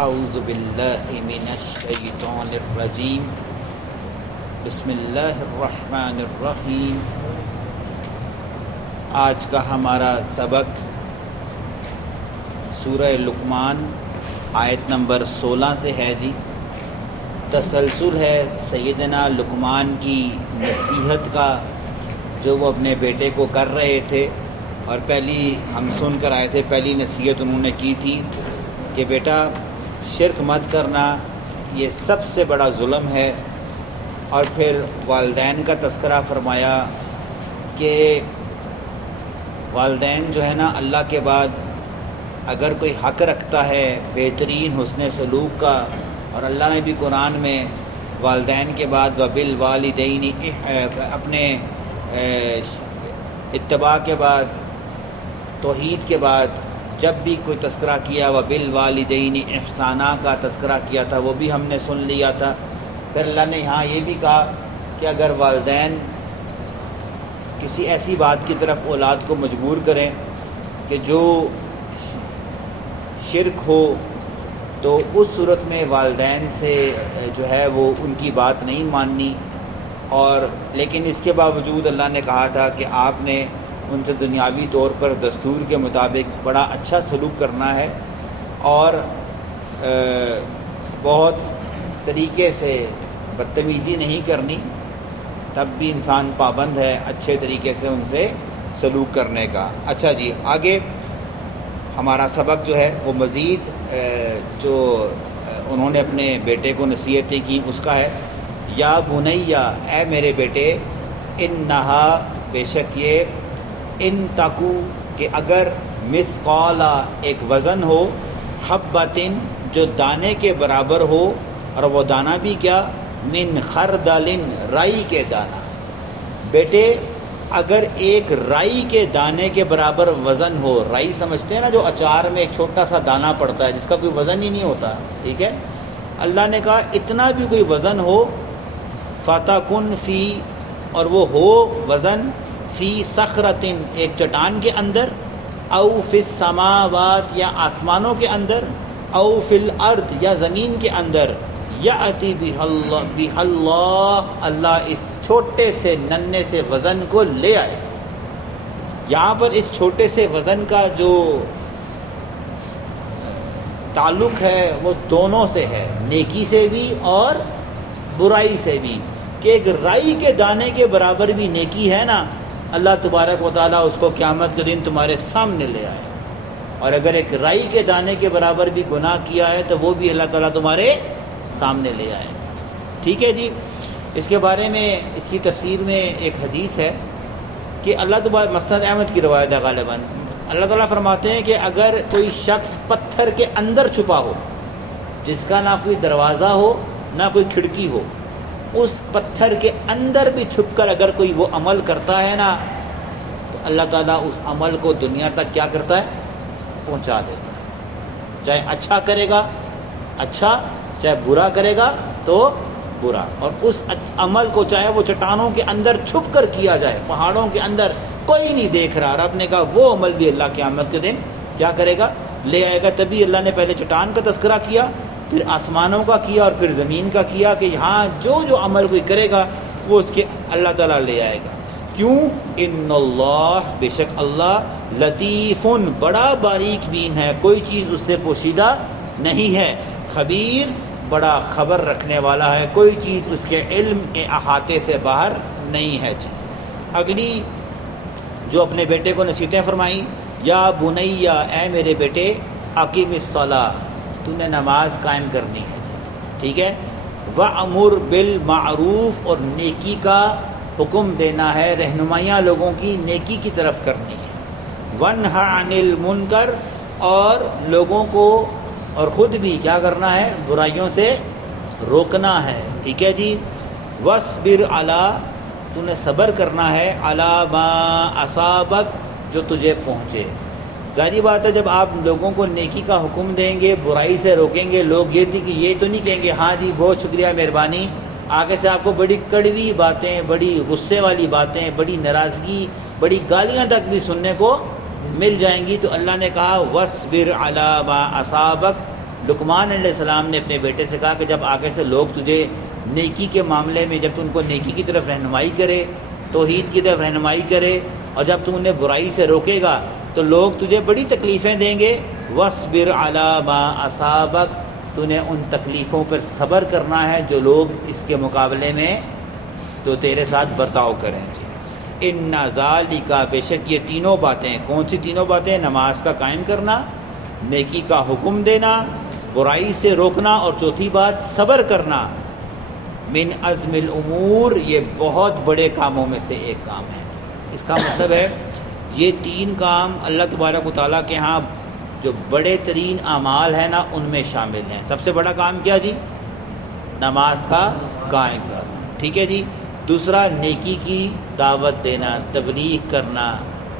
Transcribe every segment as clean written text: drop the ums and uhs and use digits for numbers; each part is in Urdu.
اعوذ باللہ من الشیطان الرجیم بسم اللہ الرحمن الرحیم۔ آج کا ہمارا سبق سورہ لقمان آیت نمبر 16 سے ہے جی۔ تسلسل ہے سیدنا لقمان کی نصیحت کا جو وہ اپنے بیٹے کو کر رہے تھے، اور پہلی ہم سن کر آئے تھے، پہلی نصیحت انہوں نے کی تھی کہ بیٹا شرک مت کرنا، یہ سب سے بڑا ظلم ہے۔ اور پھر والدین کا تذکرہ فرمایا کہ والدین جو ہے نا، اللہ کے بعد اگر کوئی حق رکھتا ہے بہترین حسن سلوک کا، اور اللہ نے بھی قرآن میں والدین کے بعد وبالوالدین اپنے اتباع کے بعد توحید کے بعد جب بھی کوئی تذکرہ کیا وبالوالدین احسانہ کا تذکرہ کیا تھا، وہ بھی ہم نے سن لیا تھا۔ پھر اللہ نے یہاں یہ بھی کہا کہ اگر والدین کسی ایسی بات کی طرف اولاد کو مجبور کریں کہ جو شرک ہو، تو اس صورت میں والدین سے جو ہے وہ ان کی بات نہیں ماننی، اور لیکن اس کے باوجود اللہ نے کہا تھا کہ آپ نے ان سے دنیاوی طور پر دستور کے مطابق بڑا اچھا سلوک کرنا ہے، اور بہت طریقے سے بدتمیزی نہیں کرنی، تب بھی انسان پابند ہے اچھے طریقے سے ان سے سلوک کرنے کا۔ اچھا جی، آگے ہمارا سبق جو ہے وہ مزید جو انہوں نے اپنے بیٹے کو نصیحتیں کی اس کا ہے۔ یا بنیا، اے میرے بیٹے، انہا، بے شک یہ، ان تکو، کہ اگر مثقالا، ایک وزن ہو، حبتن، جو دانے کے برابر ہو، اور وہ دانہ بھی کیا، من خردلن، رائی کے دانہ۔ بیٹے اگر ایک رائی کے دانے کے برابر وزن ہو، رائی سمجھتے ہیں نا، جو اچار میں ایک چھوٹا سا دانہ پڑتا ہے جس کا کوئی وزن ہی نہیں ہوتا، ٹھیک ہے، اللہ نے کہا اتنا بھی کوئی وزن ہو، فتکن فی، اور وہ ہو وزن، فی صخرتن، ایک چٹان کے اندر، او فی السماوات، یا آسمانوں کے اندر، او فی الارض، یا زمین کے اندر، یأتی بہ اللہ، اللہ اس چھوٹے سے ننھے سے وزن کو لے آئے۔ یہاں پر اس چھوٹے سے وزن کا جو تعلق ہے وہ دونوں سے ہے، نیکی سے بھی اور برائی سے بھی، کہ ایک رائی کے دانے کے برابر بھی نیکی ہے نا، اللہ تبارک و تعالیٰ اس کو قیامت کے دن تمہارے سامنے لے آئے، اور اگر ایک رائی کے دانے کے برابر بھی گناہ کیا ہے تو وہ بھی اللہ تعالیٰ تمہارے سامنے لے آئے، ٹھیک ہے جی۔ اس کے بارے میں اس کی تفسیر میں ایک حدیث ہے کہ اللہ تبارک، مسند احمد کی روایت ہے غالباً، اللہ تعالیٰ فرماتے ہیں کہ اگر کوئی شخص پتھر کے اندر چھپا ہو، جس کا نہ کوئی دروازہ ہو نہ کوئی کھڑکی ہو، اس پتھر کے اندر بھی چھپ کر اگر کوئی وہ عمل کرتا ہے نا، تو اللہ تعالیٰ اس عمل کو دنیا تک کیا کرتا ہے، پہنچا دیتا ہے۔ چاہے اچھا کرے گا اچھا، چاہے برا کرے گا تو برا، اور اس عمل کو چاہے وہ چٹانوں کے اندر چھپ کر کیا جائے، پہاڑوں کے اندر کوئی نہیں دیکھ رہا، رب نے کہا وہ عمل بھی اللہ قیامت کے دن کیا کرے گا، لے آئے گا۔ تبھی اللہ نے پہلے چٹان کا تذکرہ کیا، پھر آسمانوں کا کیا، اور پھر زمین کا کیا، کہ یہاں جو جو عمل کوئی کرے گا وہ اس کے اللہ تعالیٰ لے آئے گا۔ کیوں؟ ان اللہ، بے شک اللہ، لطیفن، بڑا باریک بین ہے، کوئی چیز اس سے پوشیدہ نہیں ہے، خبیر، بڑا خبر رکھنے والا ہے، کوئی چیز اس کے علم کے احاطے سے باہر نہیں ہے جی۔ اگلی جو اپنے بیٹے کو نصیحتیں فرمائیں، یا بنیا، اے میرے بیٹے، اقیم الصلاۃ، تو نے نماز قائم کرنی ہے جی، ٹھیک ہے، وَأْمُرْ بِالْمَعْرُوفِ، اور نیکی کا حکم دینا ہے، رہنمائیاں لوگوں کی نیکی کی طرف کرنی ہے، وَانْهَ عَنِ الْمُنْكَرِ، اور لوگوں کو اور خود بھی کیا کرنا ہے، برائیوں سے روکنا ہے، ٹھیک ہے جی، وَاصْبِرْ عَلَىٰ، تو نے صبر کرنا ہے، عَلَىٰ مَا أَصَابَكَ، جو تجھے پہنچے۔ ظاہری بات ہے جب آپ لوگوں کو نیکی کا حکم دیں گے، برائی سے روکیں گے، لوگ یہ تو نہیں کہیں گے ہاں جی بہت شکریہ مہربانی، آگے سے آپ کو بڑی کڑوی باتیں، بڑی غصے والی باتیں، بڑی ناراضگی، بڑی گالیاں تک بھی سننے کو مل جائیں گی۔ تو اللہ نے کہا وَاصْبِرْ عَلَىٰ مَا أَصَابَكَ، لقمان علیہ السلام نے اپنے بیٹے سے کہا کہ جب آگے سے لوگ تجھے نیکی کے معاملے میں، جب تو ان کو نیکی کی طرف رہنمائی کرے، توحید کی طرف رہنمائی کرے، اور جب تو انہیں برائی سے روکے گا تو لوگ تجھے بڑی تکلیفیں دیں گے. وَاصْبِرْ عَلَىٰ مَا أَصَابَكَ، تو نے ان تکلیفوں پر صبر کرنا ہے جو لوگ اس کے مقابلے میں تو تیرے ساتھ برتاؤ کریں. جی اِنَّ ذَلِكَ، بے شک یہ تینوں باتیں. کون سی تینوں باتیں؟ نماز کا قائم کرنا، نیکی کا حکم دینا، برائی سے روکنا، اور چوتھی بات صبر کرنا. من عزم الامور، یہ بہت بڑے کاموں میں سے ایک کام ہے. اس کا مطلب ہے یہ تین کام اللہ تبارک و تعالیٰ کے ہاں جو بڑے ترین اعمال ہیں نا ان میں شامل ہیں. سب سے بڑا کام کیا جی؟ نماز کا قائم کرنا. ٹھیک ہے جی. دوسرا نیکی کی دعوت دینا، تبلیغ کرنا.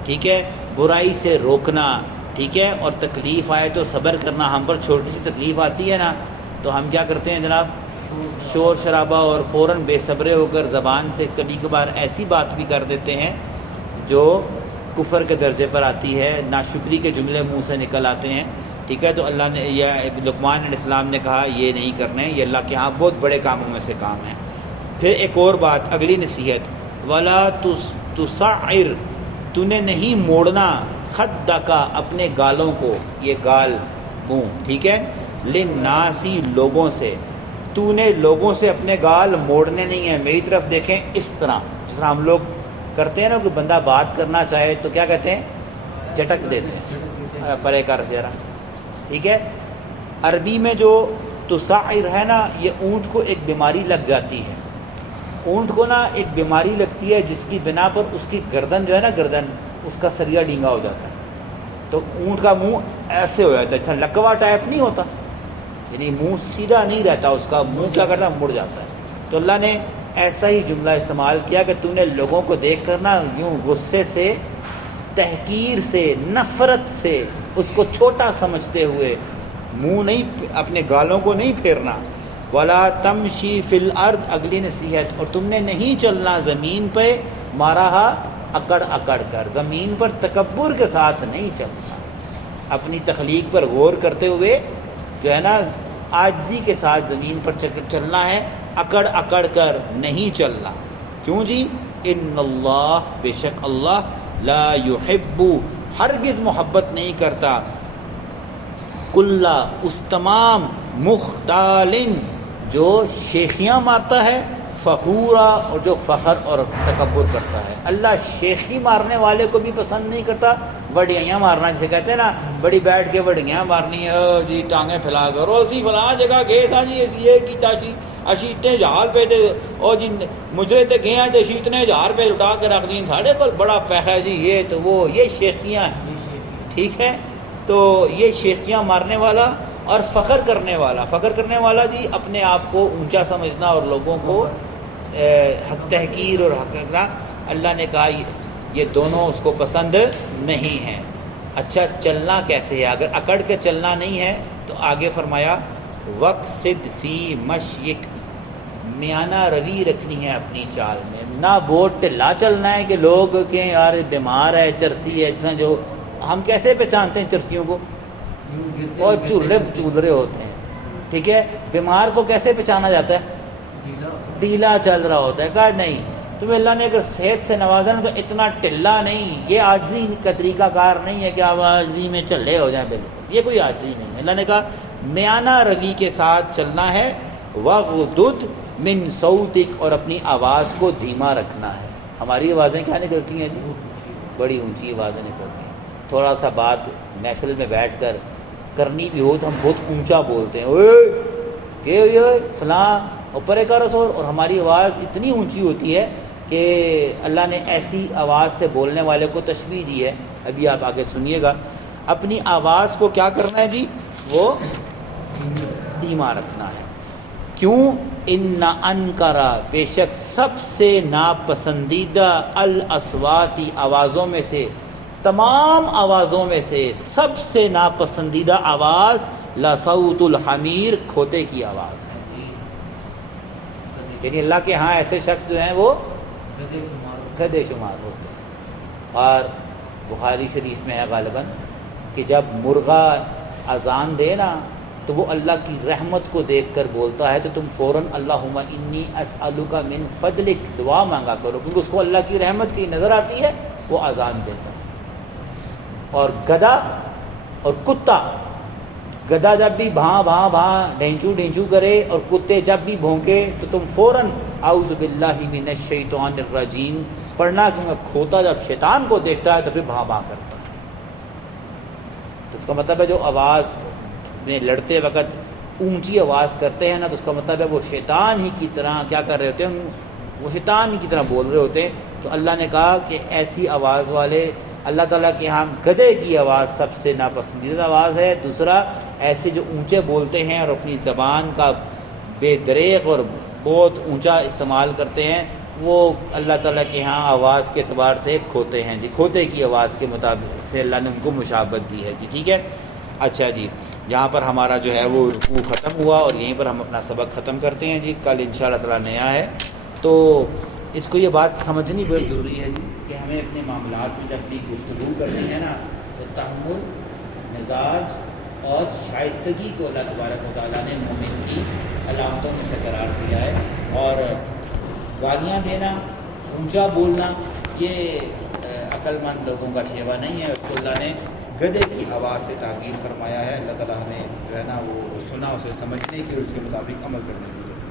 ٹھیک ہے. برائی سے روکنا. ٹھیک ہے. اور تکلیف آئے تو صبر کرنا. ہم پر چھوٹی سی تکلیف آتی ہے نا تو ہم کیا کرتے ہیں جناب؟ شور شرابہ اور فوراً بے صبرے ہو کر زبان سے کبھی کبھار ایسی بات بھی کر دیتے ہیں جو کفر کے درجے پر آتی ہے، ناشکری کے جملے منہ سے نکل آتے ہیں. ٹھیک ہے. تو اللہ نے یہ لقمان علیہ السلام نے کہا یہ نہیں کرنے، یہ اللہ کے ہاں بہت بڑے کاموں میں سے کام ہے. پھر ایک اور بات، اگلی نصیحت، وَلَا تُسَعِّرْ، تو نے نہیں موڑنا، خدک، اپنے گالوں کو، یہ گال منہ. ٹھیک ہے. لِلنَّاسِ، لوگوں سے، تو نے لوگوں سے اپنے گال موڑنے نہیں ہیں. میری طرف دیکھیں اس طرح، جس طرح ہم لوگ کرتے ہیں نا، کہ بندہ بات کرنا چاہے تو کیا کہتے ہیں؟ چٹک دیتے ہیں. پرے کر ذرا. ٹھیک ہے. عربی میں جو تسعر ہے نا، یہ اونٹ کو ایک بیماری لگ جاتی ہے. اونٹ کو نا ایک بیماری لگتی ہے جس کی بنا پر اس کی گردن جو ہے نا، گردن اس کا سریا ڈینگا ہو جاتا ہے. تو اونٹ کا منہ ایسے ہو جاتا ہے، اچھا لکوا ٹائپ نہیں ہوتا، یعنی منہ سیدھا نہیں رہتا، اس کا منہ کیا کرتا ہے؟ مڑ جاتا ہے. تو اللہ نے ایسا ہی جملہ استعمال کیا کہ تو نے لوگوں کو دیکھ کر نا یوں غصے سے، تحقیر سے، نفرت سے، اس کو چھوٹا سمجھتے ہوئے منہ نہیں، اپنے گالوں کو نہیں پھیرنا. وَلَا تَمْشِي فِي الْأَرْضِ، اگلی نصیحت، اور تم نے نہیں چلنا زمین پہ مارہا، اکڑ اکڑ کر، زمین پر تکبر کے ساتھ نہیں چلنا. اپنی تخلیق پر غور کرتے ہوئے جو ہے نا عاجزی کے ساتھ زمین پر چلنا ہے، اکڑ اکڑ کر نہیں چلنا. کیوں جی؟ ان اللہ، بے شک اللہ، لا یحب، ہرگز محبت نہیں کرتا، کل، اس تمام، مختال، جو شیخیاں مارتا ہے، فخورا، اور جو فخر اور تکبر کرتا ہے. اللہ شیخی مارنے والے کو بھی پسند نہیں کرتا، وڈیاں مارنا جسے کہتے ہیں نا، بڑی بیٹھ کے وڈیاں مارنی ہے جی، ٹانگیں پھیلا کر، اور اسی فلاں جگہ گئے سا جی، یہ کیتا جی، اسی اتنے ہزار پہ دے، اور جی مجرے تے گئے ہیں تو اسی اتنے ہزار پہ لٹا کے رکھ دیں، ساڑھے کو بڑا پیسہ ہے جی، یہ تو وہ، یہ شیخیاں ہیں. ٹھیک ہے. تو یہ شیخیاں مارنے والا اور فخر کرنے والا. فخر کرنے والا جی اپنے آپ کو اونچا سمجھنا اور لوگوں کو حق تحقیر اور حق رکھنا. اللہ نے کہا یہ دونوں اس کو پسند نہیں ہیں. اچھا چلنا کیسے ہے؟ اگر اکڑ کے چلنا نہیں ہے تو آگے فرمایا وقصد فی مشیک، میانہ روی رکھنی ہے اپنی چال میں. نہ بہت ٹھلا چلنا ہے کہ لوگ کہیں یار بیمار ہے، چرسی ہے، جیسا جو ہم کیسے پہچانتے ہیں چرسیوں کو؟ اور چول رہے ہوتے ہیں. ٹھیک ہے. بیمار کو کیسے پہچانا جاتا ہے؟ ڈھیلا چل رہا ہوتا ہے. کہا نہیں، تمہیں اللہ نے اگر صحت سے نوازا نا تو اتنا ٹلا نہیں. یہ عاجزی کا طریقہ کار نہیں ہے کہ آپ عاجزی میں چلے ہو جائیں. بالکل یہ کوئی عاجزی نہیں ہے. اللہ نے کہا میانہ روی کے ساتھ چلنا ہے. وغدد من صوتک، اور اپنی آواز کو دھیما رکھنا ہے. ہماری آوازیں کیا نکلتی ہیں جی؟ بڑی اونچی آوازیں نکلتی ہیں. تھوڑا سا بات محفل میں بیٹھ کر کرنی بھی ہو تو ہم بہت اونچا بولتے ہیں، اوے کہ فلاں اوپر کا رسول، اور ہماری آواز اتنی اونچی ہوتی ہے کہ اللہ نے ایسی آواز سے بولنے والے کو تشبیہ دی ہے. ابھی آپ آگے سنیے گا. اپنی آواز کو کیا کرنا ہے جی؟ وہ دھیما رکھنا ہے. کیوں؟ ان انکرا، بے شک سب سے ناپسندیدہ، الاصواتی، آوازوں میں سے، تمام آوازوں میں سے سب سے ناپسندیدہ آواز لصوت الحمیر، کھوتے کی آواز ہے جی. یعنی اللہ کے ہاں ایسے شخص جو ہیں وہ گدھے شمار ہوتے ہیں. اور بخاری شریف میں ہے غالباً کہ جب مرغا اذان دے نا تو وہ اللہ کی رحمت کو دیکھ کر بولتا ہے تو تم فوراً اللہم انی اسألک من فضلک دعا مانگا کرو، کیونکہ اس کو اللہ کی رحمت کی نظر آتی ہے، وہ اذان دیتا ہے۔ اور گدھا اور کتا، گدھا جب بھی بھاں بھاں بھاں ڈھینچو ڈھینچو کرے اور کتے جب بھی بھونکے تو تم فوراً اعوذ باللہ من الشیطان الرجیم پڑھنا، کیونکہ کھوتا جب شیطان کو دیکھتا ہے تو پھر بھاں بھاں کرتا ہے۔ تو اس کا مطلب ہے جو آواز میں لڑتے وقت اونچی آواز کرتے ہیں نا، تو اس کا مطلب ہے وہ شیطان ہی کی طرح کیا کر رہے ہوتے ہیں، وہ شیطان ہی کی طرح بول رہے ہوتے ہیں۔ تو اللہ نے کہا کہ ایسی آواز والے اللہ تعالیٰ کے ہاں گدھے کی آواز سب سے ناپسندیدہ آواز ہے۔ دوسرا، ایسے جو اونچے بولتے ہیں اور اپنی زبان کا بے دریغ اور بہت اونچا استعمال کرتے ہیں، وہ اللہ تعالیٰ کے ہاں آواز کے اعتبار سے کھوتے ہیں جی، کھوتے کی آواز کے مطابق سے اللہ نے ان کو مشابہت دی ہے جی، ٹھیک ہے۔ اچھا جی، یہاں پر ہمارا جو ہے وہ رکوع ختم ہوا اور یہیں پر ہم اپنا سبق ختم کرتے ہیں جی، کل انشاءاللہ تعالیٰ نیا ہے۔ تو اس کو یہ بات سمجھنی بہت ضروری ہے جی کہ ہمیں اپنے معاملات میں جب اپنی گفتگو کرنی ہے نا تو تحمل، مزاج اور شائستگی کو اللہ تبارک و تعالیٰ نے مومن کی علامتوں میں سے قرار دیا ہے، اور گالیاں دینا، اونچا بولنا یہ عقل مند لوگوں کا شیوا نہیں ہے، اس کو اللہ نے گدھے کی آواز سے تعبیر فرمایا ہے۔ اللہ تعالیٰ ہمیں جو ہے نا وہ سنا اسے سمجھنے کی اور اس کے مطابق عمل کرنے کی